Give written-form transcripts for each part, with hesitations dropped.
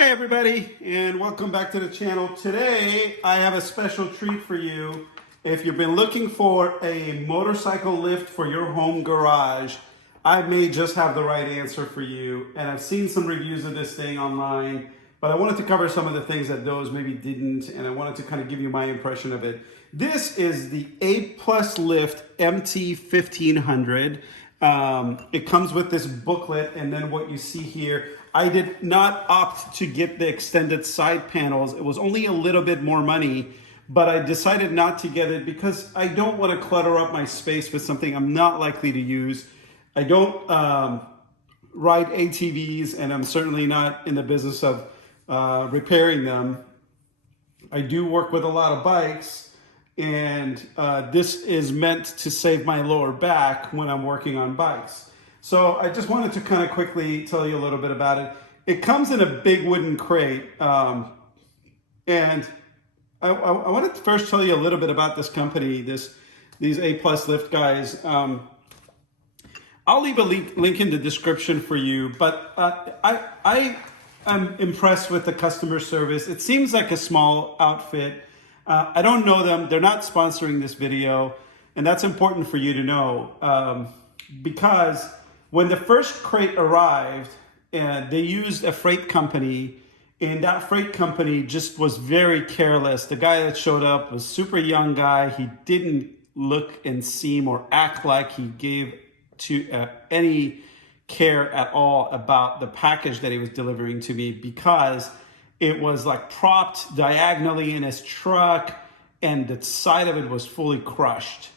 Hey everybody, and welcome back to the channel. Today I have a special treat for you. If you've been looking for a motorcycle lift for your home garage, I may just have the right answer for you. And I've seen some reviews of this thing online, but I wanted to cover some of the things that those maybe didn't, and I wanted to kind of give you my impression of it. This is the APlusLift MT1500. It comes with this booklet, and then what you see here, I did not opt to get the extended side panels. It was only a little bit more money, but I decided not to get it because I don't want to clutter up my space with something I'm not likely to use. I don't ride ATVs, and I'm certainly not in the business of repairing them. I do work with a lot of bikes, and this is meant to save my lower back when I'm working on bikes. So I just wanted to kind of quickly tell you a little bit about it. It comes in a big wooden crate, and I wanted to first tell you a little bit about this company, these APlusLift guys. I'll leave a link in the description for you, but I am impressed with the customer service. It seems like a small outfit. I don't know them. They're not sponsoring this video, and that's important for you to know because when the first crate arrived, they used a freight company, and that freight company just was very careless. The guy that showed up was a super young guy. He didn't look and seem or act like he gave to any care at all about the package that he was delivering to me, because it was like propped diagonally in his truck, and the side of it was fully crushed.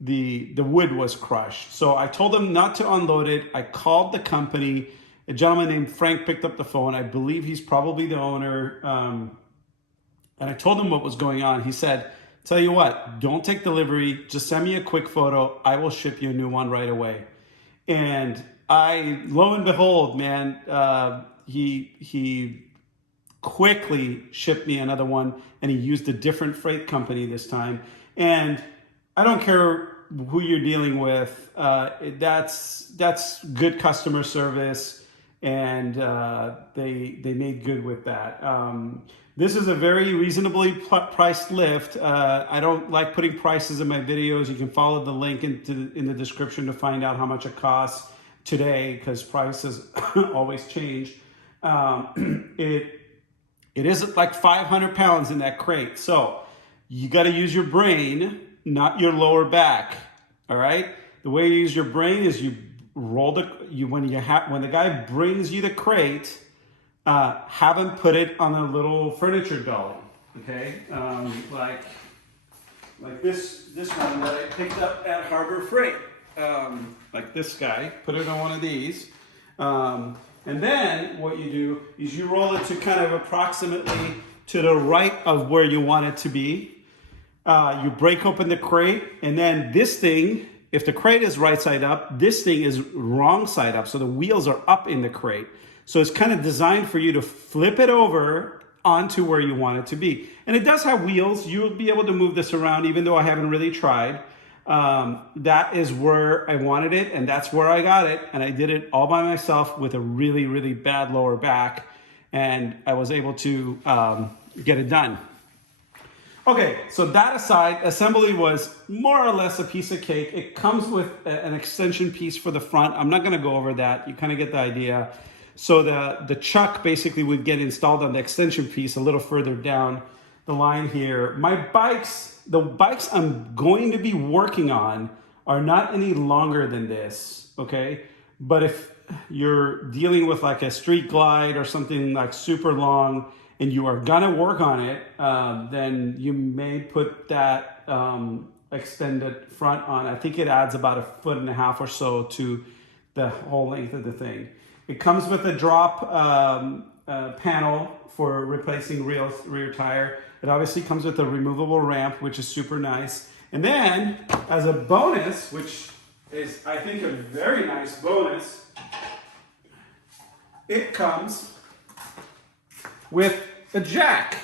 The wood was crushed. So I told him not to unload it. I called the company. A gentleman named Frank picked up the phone. I believe he's probably the owner. And I told him what was going on. He said, tell you what, don't take delivery. Just send me a quick photo. I will ship you a new one right away. And lo and behold, man, he quickly shipped me another one, and he used a different freight company this time. And I don't care who you're dealing with. That's good customer service, and they made good with that. This is a very reasonably priced lift. I don't like putting prices in my videos. You can follow the link in the description to find out how much it costs today, because prices always change. It is like 500 pounds in that crate. So you got to use your brain, not your lower back. All right. The way you use your brain is you roll when the guy brings you the crate, have him put it on a little furniture dolly. Okay. Like this one that I picked up at Harbor Freight. Like this guy, put it on one of these. And then what you do is you roll it to kind of approximately to the right of where you want it to be. You break open the crate, and then this thing, if the crate is right side up, this thing is wrong side up. So the wheels are up in the crate. So it's kind of designed for you to flip it over onto where you want it to be. And it does have wheels. You'll be able to move this around, even though I haven't really tried. That is where I wanted it, and that's where I got it, and I did it all by myself with a really, really bad lower back, and I was able to get it done. Okay, so that aside, assembly was more or less a piece of cake. It comes with an extension piece for the front. I'm not going to go over that. You kind of get the idea. So the chock basically would get installed on the extension piece a little further down the line here. The bikes I'm going to be working on are not any longer than this, okay? But if you're dealing with like a street glide or something like super long and you are gonna work on it, then you may put that extended front on. I think it adds about 1.5 feet or so to the whole length of the thing. It comes with a drop panel for replacing rear tire. It obviously comes with a removable ramp, which is super nice. And then, as a bonus, which is, I think, a very nice bonus, it comes with a jack.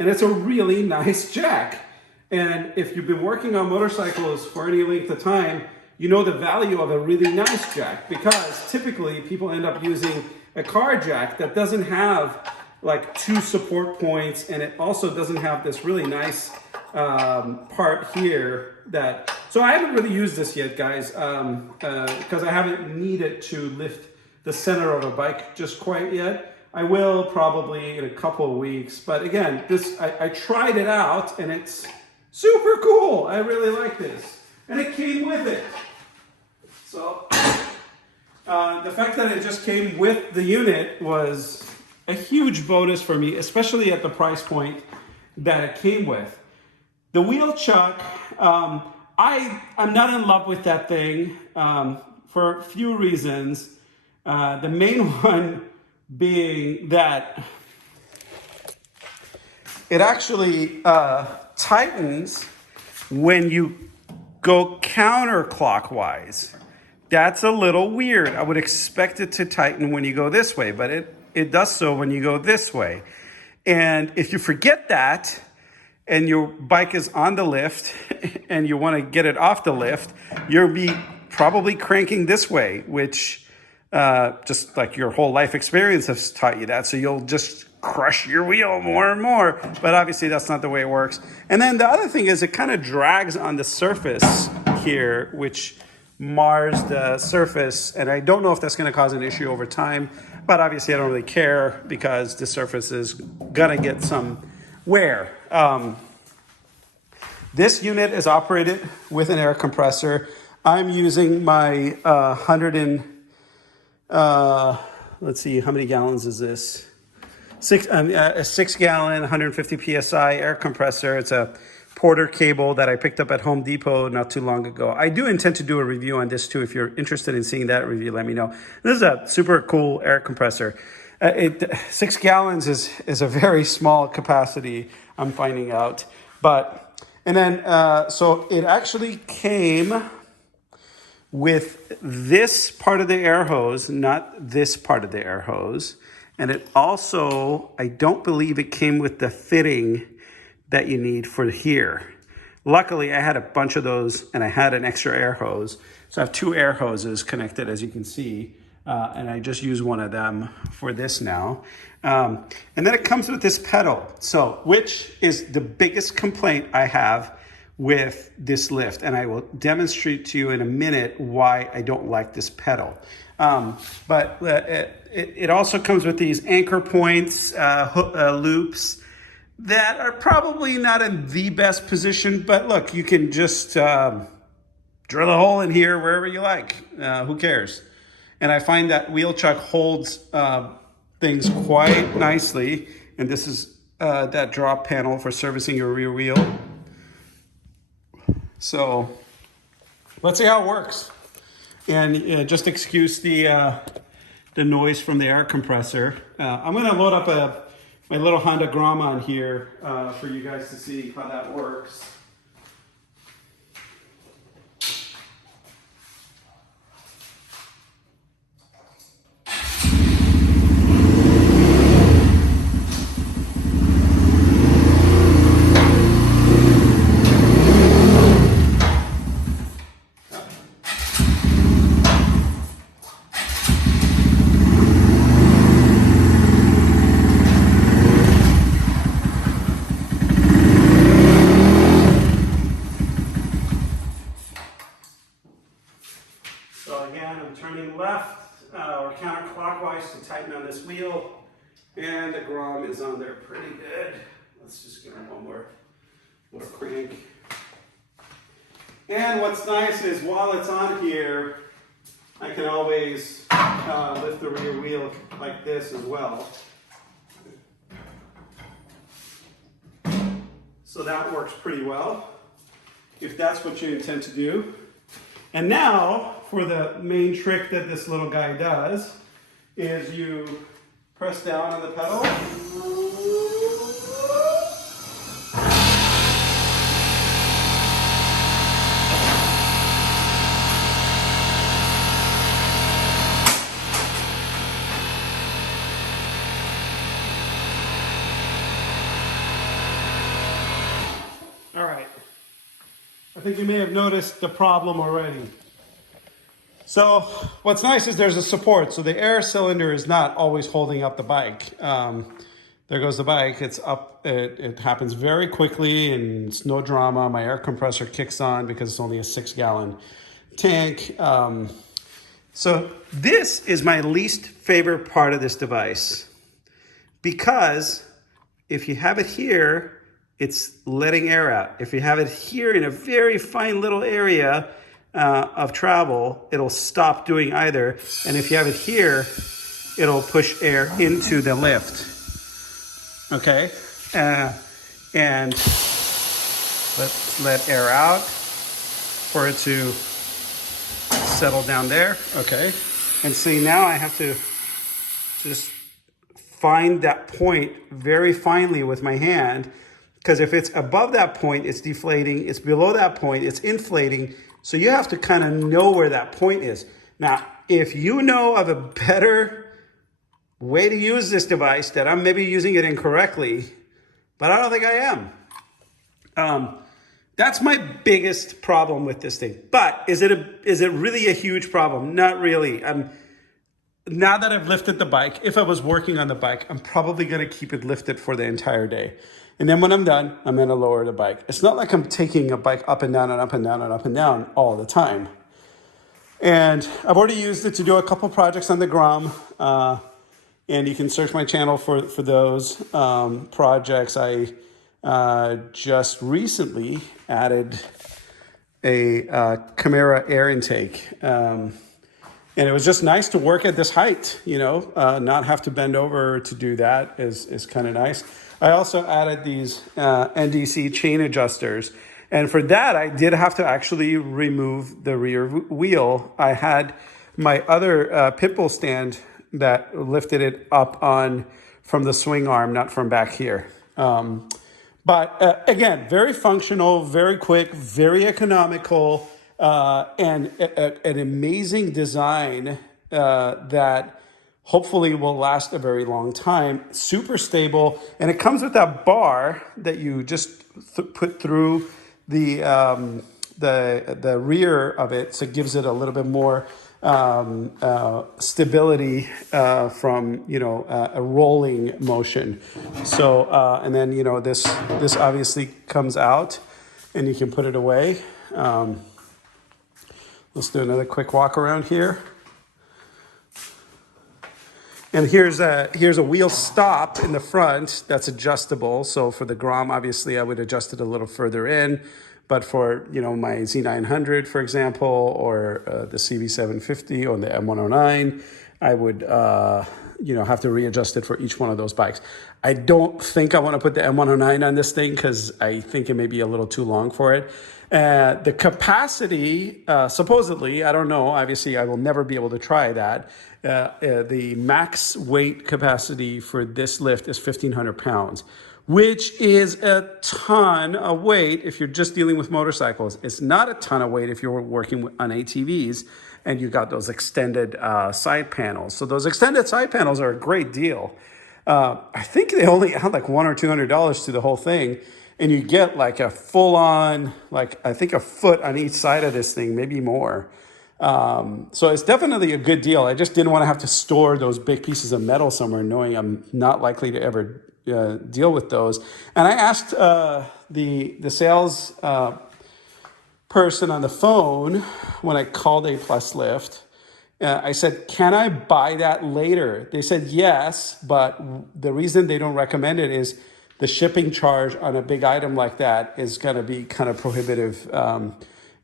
And it's a really nice jack. And if you've been working on motorcycles for any length of time, you know the value of a really nice jack, because typically people end up using a car jack that doesn't have like 2 support points, and it also doesn't have this really nice part here that, so I haven't really used this yet, guys, because I haven't needed to lift the center of a bike just quite yet. I will probably in a couple of weeks, but again, this I tried it out and it's super cool. I really like this, and it came with it. So the fact that it just came with the unit was a huge bonus for me, especially at the price point that it came with. The wheel chuck, I'm not in love with that thing for a few reasons. The main one being that it actually tightens when you go counterclockwise. That's a little weird. I would expect it to tighten when you go this way, but it does so when you go this way. And if you forget that, and your bike is on the lift, and you want to get it off the lift, you'll be probably cranking this way, which just like your whole life experience has taught you that. So you'll just crush your wheel more and more. But obviously that's not the way it works. And then the other thing is it kind of drags on the surface here, which mars the surface. And I don't know if that's going to cause an issue over time. But obviously I don't really care because the surface is going to get some wear. This unit is operated with an air compressor. I'm using my let's see, how many gallons is this? A 6 gallon, 150 PSI air compressor. It's a Porter cable that I picked up at Home Depot not too long ago. I do intend to do a review on this too. If you're interested in seeing that review, let me know. This is a super cool air compressor. 6 gallons is a very small capacity, I'm finding out. And then, so it actually came with this part of the air hose, not this part of the air hose. And it also, I don't believe it came with the fitting that you need for here. Luckily, I had a bunch of those and I had an extra air hose. So I have 2 air hoses connected, as you can see. And I just use one of them for this now. And then it comes with this pedal. So, which is the biggest complaint I have with this lift. And I will demonstrate to you in a minute why I don't like this pedal. But it also comes with these anchor points, loops that are probably not in the best position. But look, you can just drill a hole in here wherever you like. Who cares? And I find that wheel chuck holds things quite nicely. And this is that drop panel for servicing your rear wheel. So let's see how it works. And just excuse the noise from the air compressor. I'm going to load up my little Honda Grom on here for you guys to see how that works. So again, I'm turning left or counterclockwise to tighten on this wheel, and the Grom is on there pretty good. Let's just give it one more crank. And what's nice is while it's on here, I can always lift the rear wheel like this as well. So that works pretty well, if that's what you intend to do. And now, for the main trick that this little guy does, is you press down on the pedal. All right. I think you may have noticed the problem already. So what's nice is there's a support. So the air cylinder is not always holding up the bike. There goes the bike. It's up. It happens very quickly and it's no drama. My air compressor kicks on because it's only a 6-gallon tank. So this is my least favorite part of this device because if you have it here, it's letting air out. If you have it here in a very fine little area of travel, it'll stop doing either. And if you have it here, it'll push air into the lift. Okay, and let's let air out for it to settle down there. Okay, and see now I have to just find that point very finely with my hand, because if it's above that point, it's deflating. It's below that point, it's inflating. So you have to kind of know where that point is. Now, if you know of a better way to use this device, that I'm maybe using it incorrectly, but I don't think I am. That's my biggest problem with this thing. But is it really a huge problem? Not really. Now that I've lifted the bike, if I was working on the bike, I'm probably going to keep it lifted for the entire day. And then when I'm done, I'm going to lower the bike. It's not like I'm taking a bike up and down and up and down and up and down all the time. And I've already used it to do a couple projects on the Grom. And you can search my channel for those projects. I just recently added a Camera air intake. And it was just nice to work at this height, you know, not have to bend over to do that is kind of nice. I also added these NDC chain adjusters. And for that, I did have to actually remove the rear wheel. I had my other pit bull stand that lifted it up on from the swing arm, not from back here. But again, very functional, very quick, very economical, and an amazing design that hopefully will last a very long time. Super stable, and it comes with that bar that you just put through the rear of it, so it gives it a little bit more stability from, you know, a rolling motion. So and then, you know, this obviously comes out and you can put it away. Let's do another quick walk around here. And here's a wheel stop in the front that's adjustable. So for the Grom, obviously I would adjust it a little further in. But for, you know, my Z900, for example, or the CV750 or the M109, I would, you know, have to readjust it for each one of those bikes. I don't think I want to put the M109 on this thing because I think it may be a little too long for it. The capacity, supposedly, I don't know, obviously I will never be able to try that. The max weight capacity for this lift is 1,500 pounds. Which is a ton of weight if you're just dealing with motorcycles. It's not a ton of weight if you're working on ATVs and you got those extended side panels. So those extended side panels are a great deal. I think they only add like $100 or $200 to the whole thing. And you get like a full on, like I think a foot on each side of this thing, maybe more. So it's definitely a good deal. I just didn't want to have to store those big pieces of metal somewhere knowing I'm not likely to ever deal with those. And I asked the sales person on the phone when I called APlusLift. I said, can I buy that later? They said yes, but the reason they don't recommend it is the shipping charge on a big item like that is going to be kind of prohibitive, and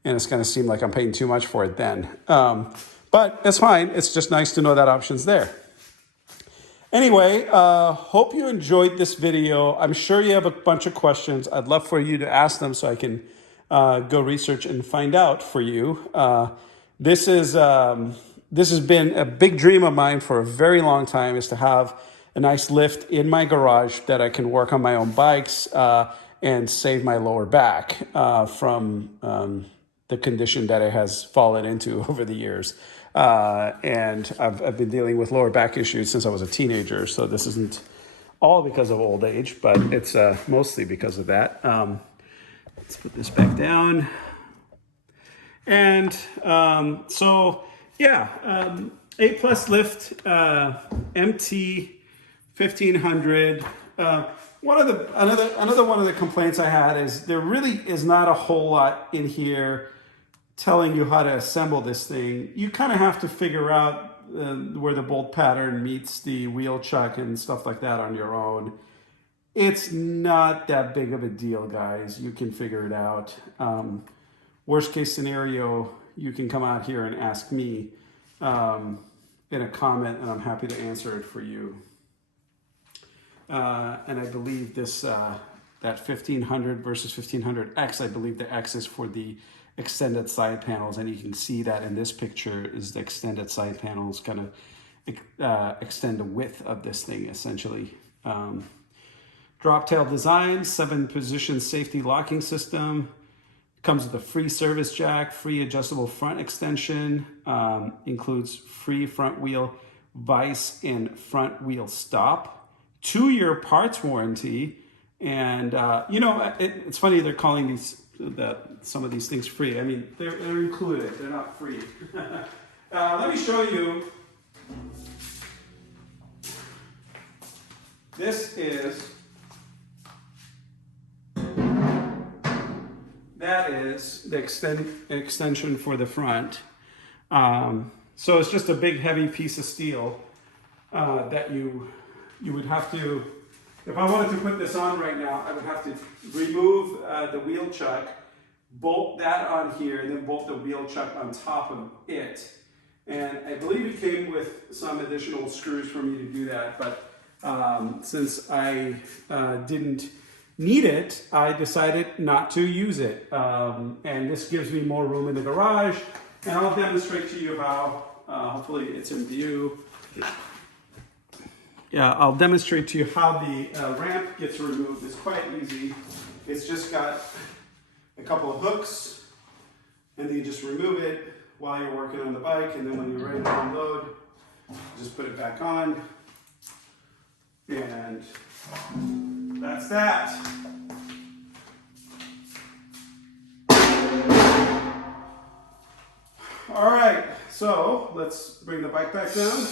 it's going to seem like I'm paying too much for it then. But it's fine. It's just nice to know that option's there. Anyway, hope you enjoyed this video. I'm sure you have a bunch of questions. I'd love for you to ask them so I can go research and find out for you. This has been a big dream of mine for a very long time, is to have a nice lift in my garage that I can work on my own bikes and save my lower back from the condition that it has fallen into over the years. And I've been dealing with lower back issues since I was a teenager. So this isn't all because of old age, but it's mostly because of that. Let's put this back down. And so yeah, APlusLift MT1500. Another one of the complaints I had is there really is not a whole lot in here telling you how to assemble this thing. You kind of have to figure out where the bolt pattern meets the wheel chuck and stuff like that on your own. It's not that big of a deal, guys. You can figure it out. Worst case scenario, you can come out here and ask me in a comment, and I'm happy to answer it for you. And I believe this that 1500 versus 1500X, I believe the X is for the extended side panels, and you can see that in this picture is the extended side panels kind of extend the width of this thing essentially. Drop tail design, 7-position safety locking system. Comes with a free service jack, free adjustable front extension, includes free front wheel vise and front wheel stop, 2-year parts warranty, and it's funny they're calling some of these things free. I mean, they're included, they're not free. Let me show you. That is the extension for the front. So it's just a big heavy piece of steel that you would have to, if I wanted to put this on right now, I would have to remove the wheel chuck, bolt that on here, and then bolt the wheel chuck on top of it. And I believe it came with some additional screws for me to do that, but since I didn't need it, I decided not to use it. And this gives me more room in the garage, and I'll demonstrate to you how, hopefully it's in view. Yeah, I'll demonstrate to you how the ramp gets removed. It's quite easy. It's just got a couple of hooks, and then you just remove it while you're working on the bike, and then when you're ready to unload, just put it back on, and that's that. All right, so let's bring the bike back down.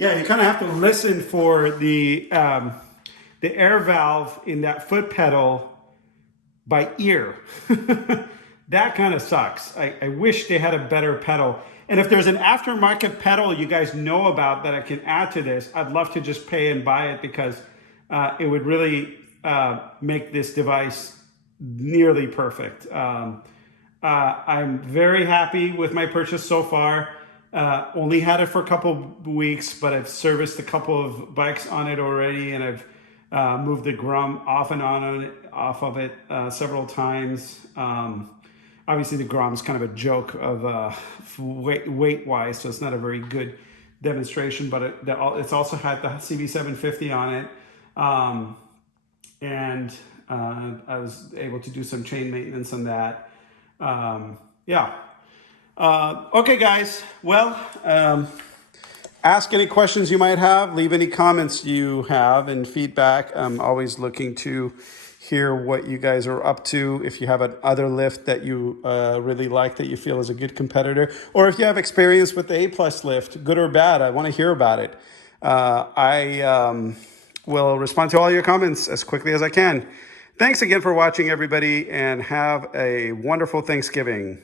Yeah, you kind of have to listen for the air valve in that foot pedal by ear. That kind of sucks. I wish they had a better pedal. And if there's an aftermarket pedal you guys know about that I can add to this, I'd love to just pay and buy it, because it would really make this device nearly perfect. I'm very happy with my purchase so far. Only had it for a couple weeks, but I've serviced a couple of bikes on it already, and I've moved the grum off and off of it several times. Obviously, the grum is kind of a joke of weight-wise, so it's not a very good demonstration. But it's also had the CB750 on it, and I was able to do some chain maintenance on that. Yeah. Okay, guys. Well, ask any questions you might have. Leave any comments you have and feedback. I'm always looking to hear what you guys are up to. If you have another lift that you really like, that you feel is a good competitor, or if you have experience with the APlusLift, good or bad, I want to hear about it. I will respond to all your comments as quickly as I can. Thanks again for watching, everybody, and have a wonderful Thanksgiving.